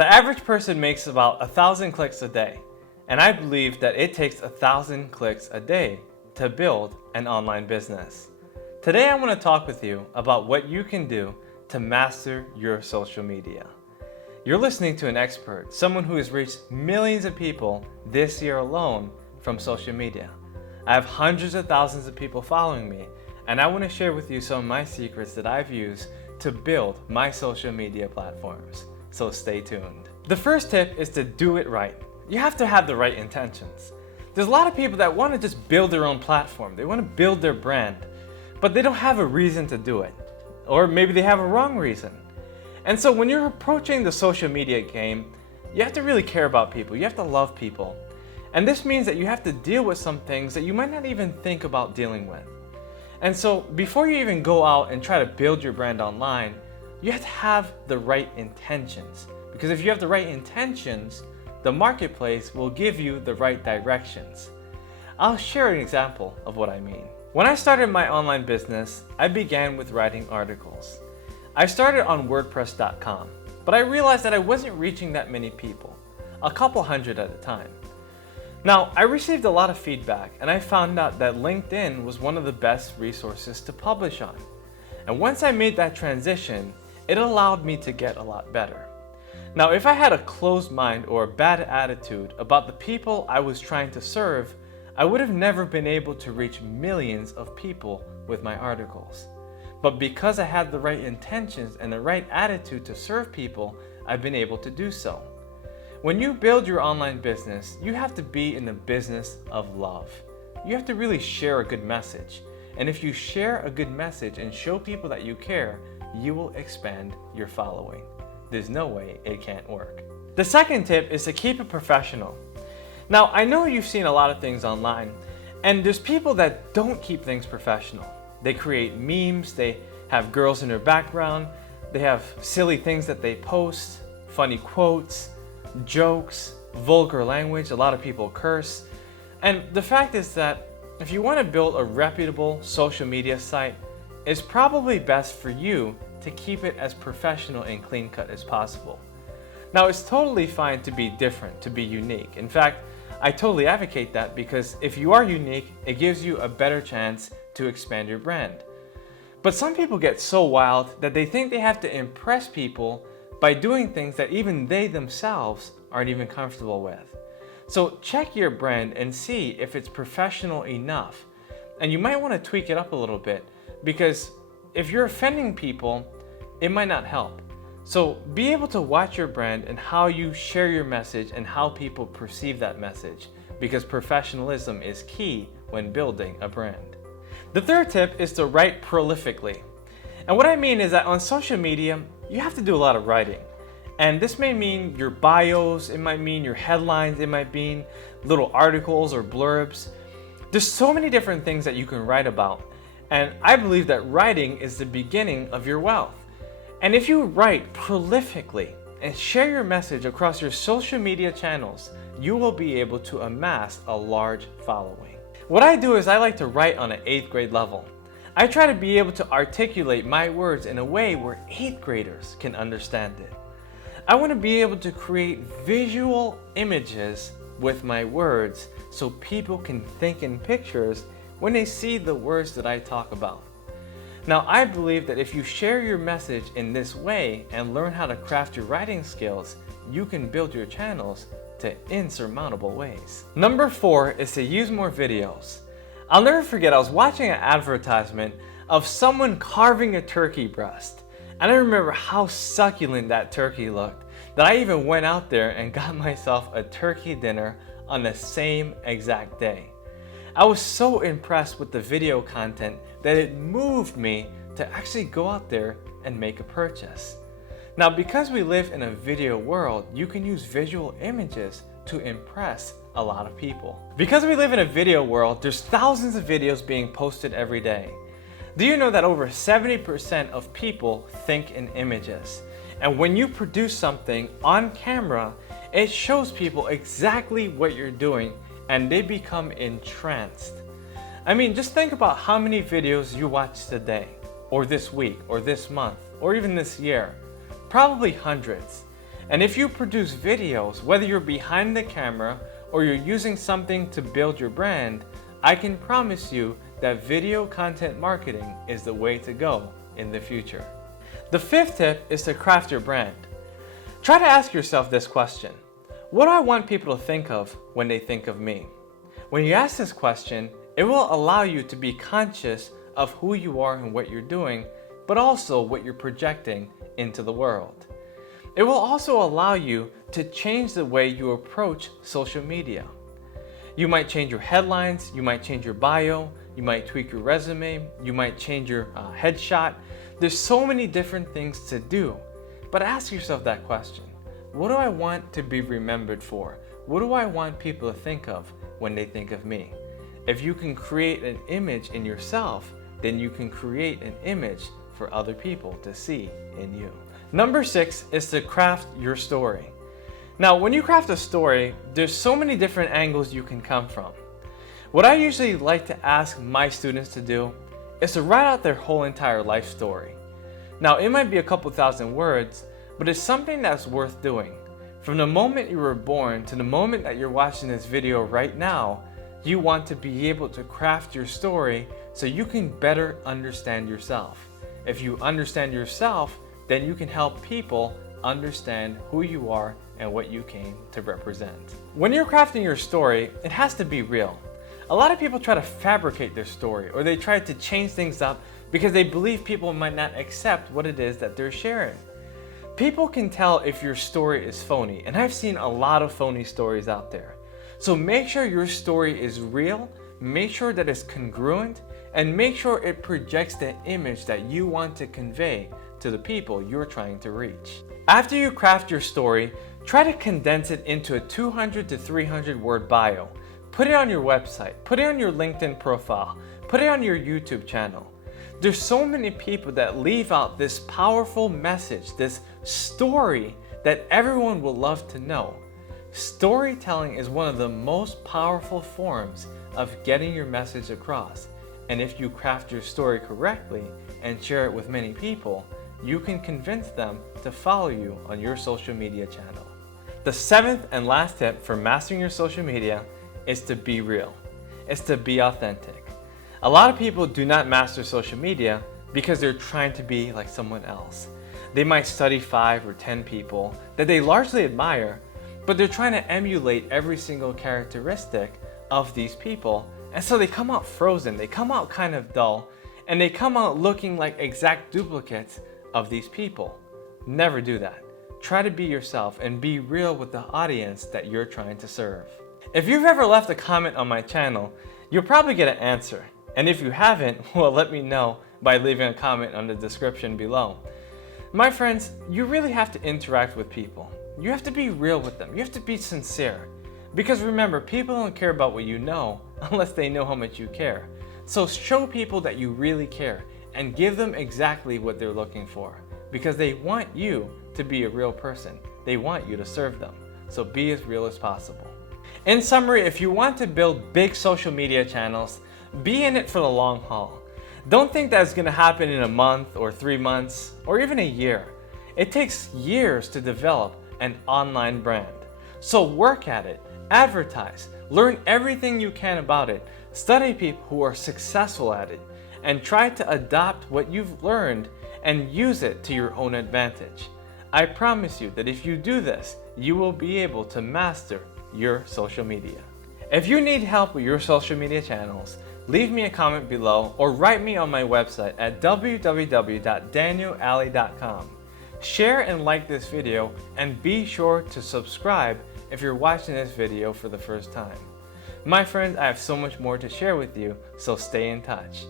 The average person makes about 1,000 clicks a day, and I believe that it takes 1,000 clicks a day to build an online business. Today I want to talk with you about what you can do to master your social media. You're listening to an expert, someone who has reached millions of people this year alone from social media. I have hundreds of thousands of people following me, and I want to share with you some of my secrets that I've used to build my social media platforms. So stay tuned. The first tip is to do it right. You have to have the right intentions. There's a lot of people that want to just build their own platform. They want to build their brand, but they don't have a reason to do it. Or maybe they have a wrong reason. And so when you're approaching the social media game, you have to really care about people. You have to love people. And this means that you have to deal with some things that you might not even think about dealing with. And so before you even go out and try to build your brand online, you have to have the right intentions. Because if you have the right intentions, the marketplace will give you the right directions. I'll share an example of what I mean. When I started my online business, I began with writing articles. I started on WordPress.com, but I realized that I wasn't reaching that many people, a couple hundred at a time. Now, I received a lot of feedback, and I found out that LinkedIn was one of the best resources to publish on. And once I made that transition, it allowed me to get a lot better. Now, if I had a closed mind or a bad attitude about the people I was trying to serve, I would have never been able to reach millions of people with my articles. But because I had the right intentions and the right attitude to serve people, I've been able to do so. When you build your online business, you have to be in the business of love. You have to really share a good message. And if you share a good message and show people that you care, you will expand your following. There's no way it can't work. The second tip is to keep it professional. Now, I know you've seen a lot of things online, and there's people that don't keep things professional. They create memes, they have girls in their background, they have silly things that they post, funny quotes, jokes, vulgar language, a lot of people curse. And the fact is that if you want to build a reputable social media site, it's probably best for you to keep it as professional and clean-cut as possible. Now, it's totally fine to be different, to be unique. In fact, I totally advocate that because if you are unique, it gives you a better chance to expand your brand. But some people get so wild that they think they have to impress people by doing things that even they themselves aren't even comfortable with. So check your brand and see if it's professional enough. And you might want to tweak it up a little bit because if you're offending people, it might not help. So be able to watch your brand and how you share your message and how people perceive that message, because professionalism is key when building a brand. The third tip is to write prolifically. And what I mean is that on social media, you have to do a lot of writing. And this may mean your bios, it might mean your headlines, it might mean little articles or blurbs. There's so many different things that you can write about. And I believe that writing is the beginning of your wealth. And if you write prolifically and share your message across your social media channels, you will be able to amass a large following. What I do is I like to write on an 8th grade level. I try to be able to articulate my words in a way where 8th graders can understand it. I want to be able to create visual images with my words so people can think in pictures when they see the words that I talk about. Now, I believe that if you share your message in this way and learn how to craft your writing skills, you can build your channels to insurmountable ways. Number 4 is to use more videos. I'll never forget, I was watching an advertisement of someone carving a turkey breast. And I remember how succulent that turkey looked that I even went out there and got myself a turkey dinner on the same exact day. I was so impressed with the video content that it moved me to actually go out there and make a purchase. Now, because we live in a video world, you can use visual images to impress a lot of people. Because we live in a video world, there's thousands of videos being posted every day. Do you know that over 70% of people think in images? And when you produce something on camera, it shows people exactly what you're doing and they become entranced. I mean, just think about how many videos you watch today, or this week, or this month, or even this year. Probably hundreds. And if you produce videos, whether you're behind the camera or you're using something to build your brand, I can promise you that video content marketing is the way to go in the future. The fifth tip is to craft your brand. Try to ask yourself this question: what do I want people to think of when they think of me? When you ask this question, it will allow you to be conscious of who you are and what you're doing, but also what you're projecting into the world. It will also allow you to change the way you approach social media. You might change your headlines, you might change your bio, you might tweak your resume, you might change your headshot. There's so many different things to do, but ask yourself that question. What do I want to be remembered for? What do I want people to think of when they think of me? If you can create an image in yourself, then you can create an image for other people to see in you. Number 6 is to craft your story. Now, when you craft a story, there's so many different angles you can come from. What I usually like to ask my students to do is to write out their whole entire life story. Now, it might be a couple thousand words, but it's something that's worth doing. From the moment you were born to the moment that you're watching this video right now, you want to be able to craft your story so you can better understand yourself. If you understand yourself, then you can help people understand who you are and what you came to represent. When you're crafting your story, it has to be real. A lot of people try to fabricate their story, or they try to change things up because they believe people might not accept what it is that they're sharing. People can tell if your story is phony, and I've seen a lot of phony stories out there. So make sure your story is real, make sure that it's congruent, and make sure it projects the image that you want to convey to the people you're trying to reach. After you craft your story, try to condense it into a 200 to 300 word bio. Put it on your website, put it on your LinkedIn profile, put it on your YouTube channel. There's so many people that leave out this powerful message, this story that everyone will love to know. Storytelling is one of the most powerful forms of getting your message across. And if you craft your story correctly and share it with many people, you can convince them to follow you on your social media channel. The 7th and last tip for mastering your social media is to be real. It's to be authentic. A lot of people do not master social media because they're trying to be like someone else. They might study 5 or 10 people that they largely admire, but they're trying to emulate every single characteristic of these people, and so they come out frozen, they come out kind of dull, and they come out looking like exact duplicates of these people. Never do that. Try to be yourself and be real with the audience that you're trying to serve. If you've ever left a comment on my channel, you'll probably get an answer. And if you haven't, well, let me know by leaving a comment on the description below. My friends, you really have to interact with people. You have to be real with them. You have to be sincere. Because remember, people don't care about what you know unless they know how much you care. So show people that you really care and give them exactly what they're looking for, because they want you to be a real person. They want you to serve them. So be as real as possible. In summary, if you want to build big social media channels, be in it for the long haul. Don't think that's going to happen in a month or 3 months or even a year. It takes years to develop an online brand. So work at it, advertise, learn everything you can about it, study people who are successful at it, and try to adopt what you've learned and use it to your own advantage. I promise you that if you do this, you will be able to master your social media. If you need help with your social media channels, leave me a comment below or write me on my website at www.danielalley.com. Share and like this video, and be sure to subscribe if you're watching this video for the first time. My friends, I have so much more to share with you, so stay in touch.